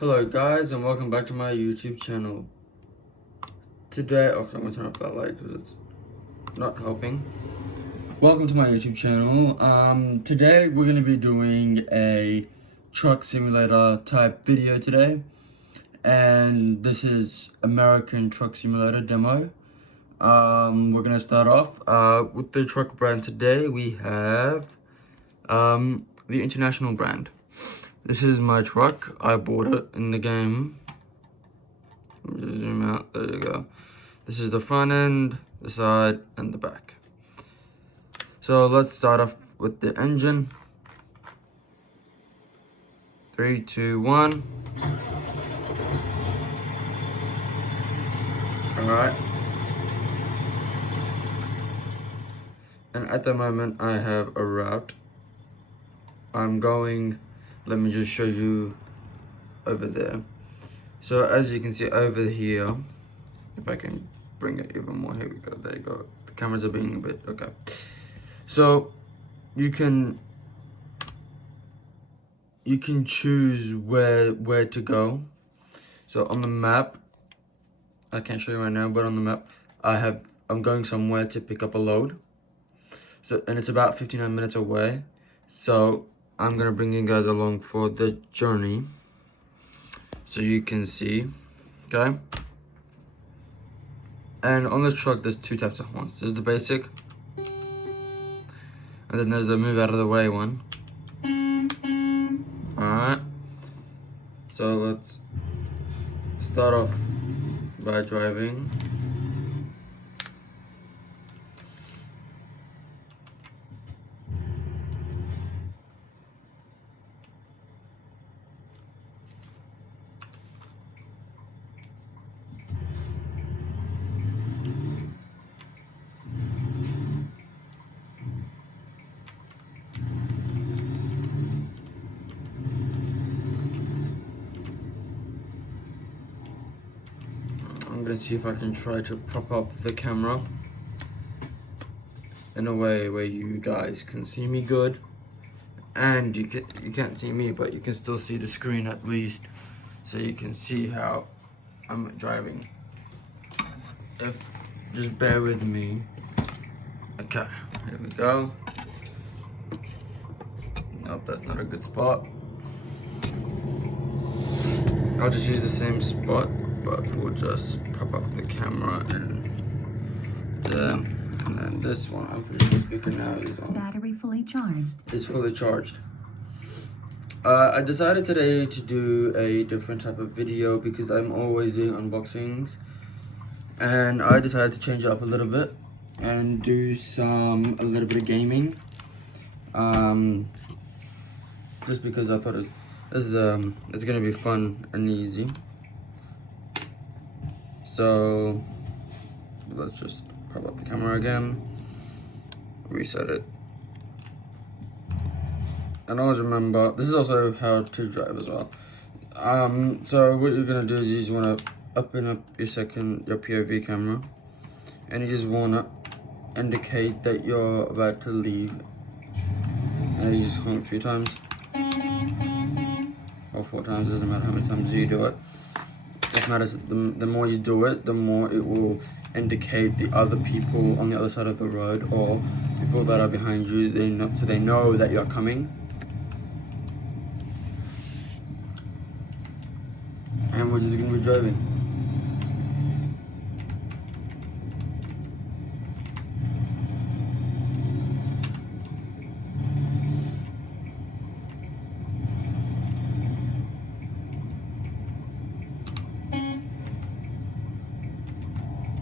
Hello guys and welcome back to my YouTube channel. Today, okay, I'm gonna turn off that light because it's not helping. Welcome to my YouTube channel. Today we're gonna be doing a truck simulator type video today. And this is American Truck Simulator demo. We're gonna start off with the truck brand today. We have the International brand. This is my truck. I bought it in the game. Let me just zoom out. There you go. This is the front end, the side, and the back. So let's start off with the engine. 3, 2, 1. Alright. And at the moment I have a route. I'm going, let me just show you over there. So as you can see over here, if I can bring it even more, here we go, there you go. The cameras are being a bit, okay. So you can choose where to go. So on the map, I can't show you right now, but on the map, I'm going somewhere to pick up a load. So, and it's about 59 minutes away. So I'm gonna bring you guys along for the journey so you can see, okay? And on this truck, there's two types of horns. There's the basic, and then there's the move out of the way one. Alright, so let's start off by driving. I'm gonna see if I can try to prop up the camera in a way where you guys can see me good, and you can't see me, but you can still see the screen at least, so you can see how I'm driving. Just bear with me. Okay, here we go. Nope, that's not a good spot. I'll just use the same spot, but we'll just prop up the camera and then this one, I'm pretty sure speaker now is on. Battery fully charged. Is fully charged. I decided today to do a different type of video because I'm always doing unboxings, and I decided to change it up a little bit and do a little bit of gaming. Just because I thought it's gonna be fun and easy. So let's just prop up the camera again, reset it, and always remember this is also how to drive as well. So what you're gonna do is you just wanna open up your POV camera, and you just wanna indicate that you're about to leave, and you just honk 3 times or 4 times, doesn't matter how many times you do it. It just matters, the more you do it, the more it will indicate the other people on the other side of the road or people that are behind you, so they know that you're coming. And we're just gonna be driving.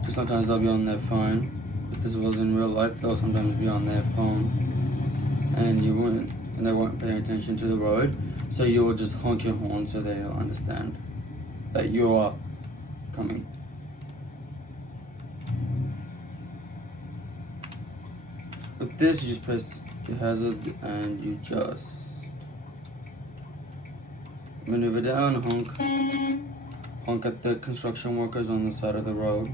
Sometimes they'll be on their phone. If this was in real life, they'll sometimes be on their phone, and they won't pay attention to the road. So you will just honk your horn so they'll understand that you are coming. With this, you just press your hazards and you just maneuver down, honk at the construction workers on the side of the road.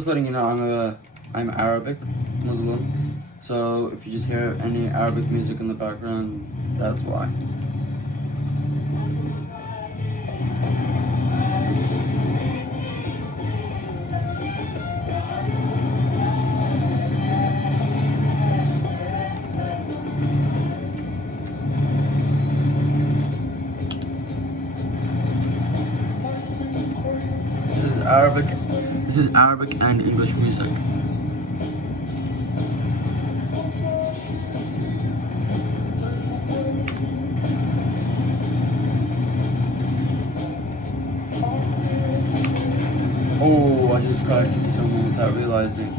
just letting you know, I'm Arabic Muslim, so if you just hear any Arabic music in the background, that's why. This is Arabic and English music. Oh, I just crashed into someone without realizing.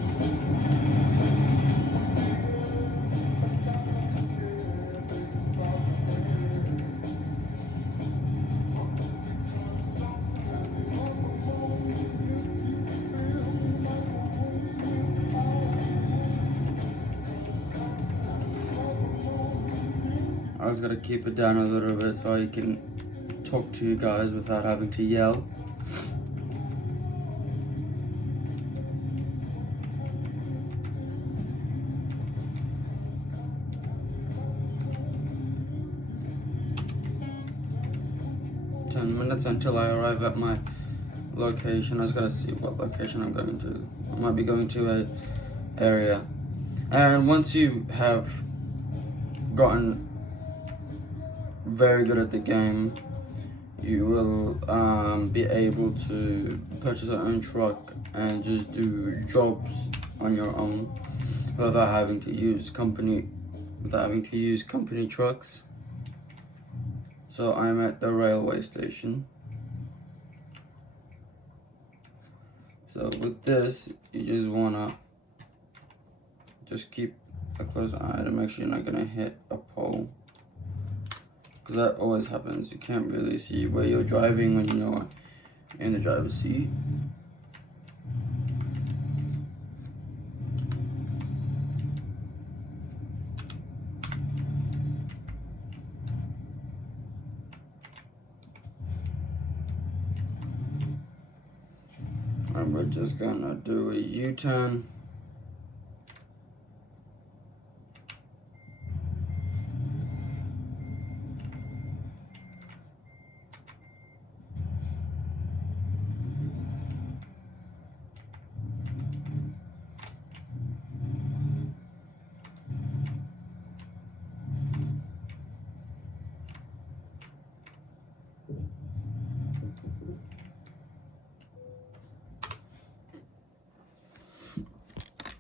I was gonna keep it down a little bit so I can talk to you guys without having to yell. Minutes until I arrive at my location. I just gotta see what location I'm going to. I might be going to a area, and once you have gotten very good at the game, you will be able to purchase your own truck and just do jobs on your own without having to use company trucks. So I'm at the railway station. So with this, you just wanna just keep a close eye to make sure you're not gonna hit a pole, because that always happens. You can't really see where you're driving when you're in the driver's seat. And we're just gonna do a U-turn.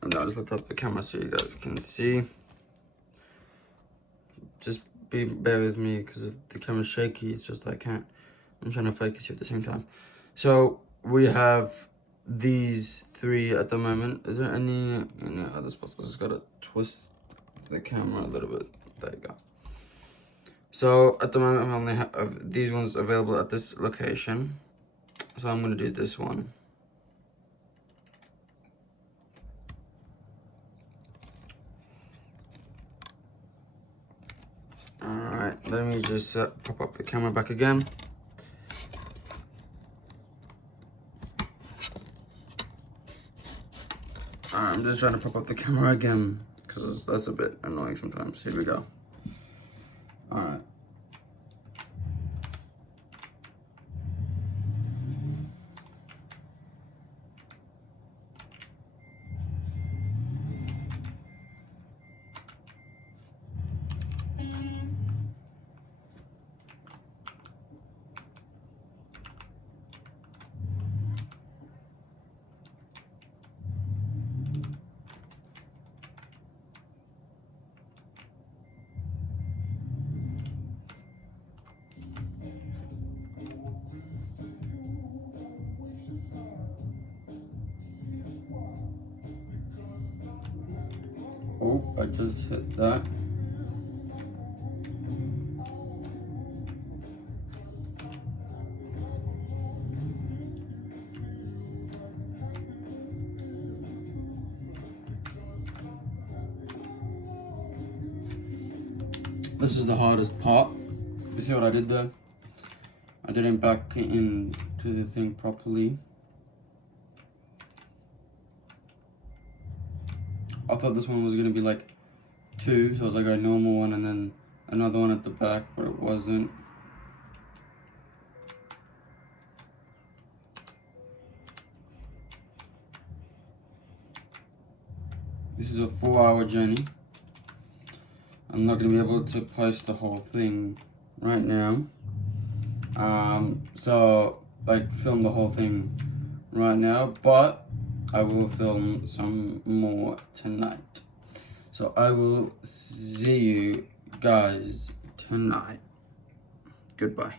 And I'll just lift up the camera so you guys can see. Just bear with me, because if the camera's shaky, it's just I'm trying to focus you at the same time. So we have these three at the moment. Is there any other spots? I just gotta twist the camera a little bit. There you go. So at the moment, I only have these ones available at this location. So I'm gonna do this one. Alright, let me just pop up the camera back again. Alright, I'm just trying to pop up the camera again, because that's a bit annoying sometimes. Here we go. Alright. Oh, I just hit that. This is the hardest part. You see what I did there? I didn't back into the thing properly. I thought this one was gonna be like 2, so it was like a normal one and then another one at the back, but it wasn't. This is a 4-hour journey. I'm not gonna be able to post the whole thing right now. So like film the whole thing right now, but I will film some more tonight. So I will see you guys tonight. Goodbye.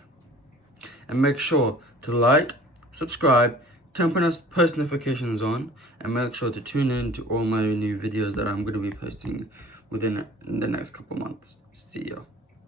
And make sure to like, subscribe, turn post notifications on, and make sure to tune in to all my new videos that I'm going to be posting within the next couple months. See ya.